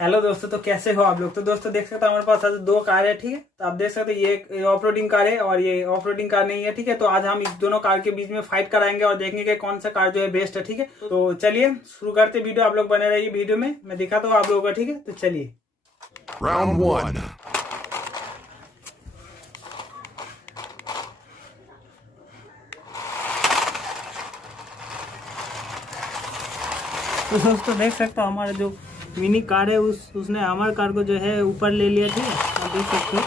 हेलो दोस्तों, तो कैसे हो आप लोग। तो दोस्तों देख सकते हो हमारे पास आज दो कार है, ठीक है। तो आप देख सकते हो ये ऑफ रोडिंग कार है और ये ऑफ रोडिंग कार नहीं है, ठीक है। तो आज हम इस दोनों कार के बीच में फाइट कराएंगे और देखेंगे कि कौन सा कार जो है बेस्ट है, ठीक है। तो चलिए शुरू करते वीडियो। आप लोग बने रहिए वीडियो में, मैं दिखाता हूँ आप लोगों को, ठीक है। तो चलिए Round one. तो दोस्तों देख सकते हो हमारा जो मिनी कार है उसने हमारे कार को जो है ऊपर ले लिया, ठीक है। आप देख सकते हो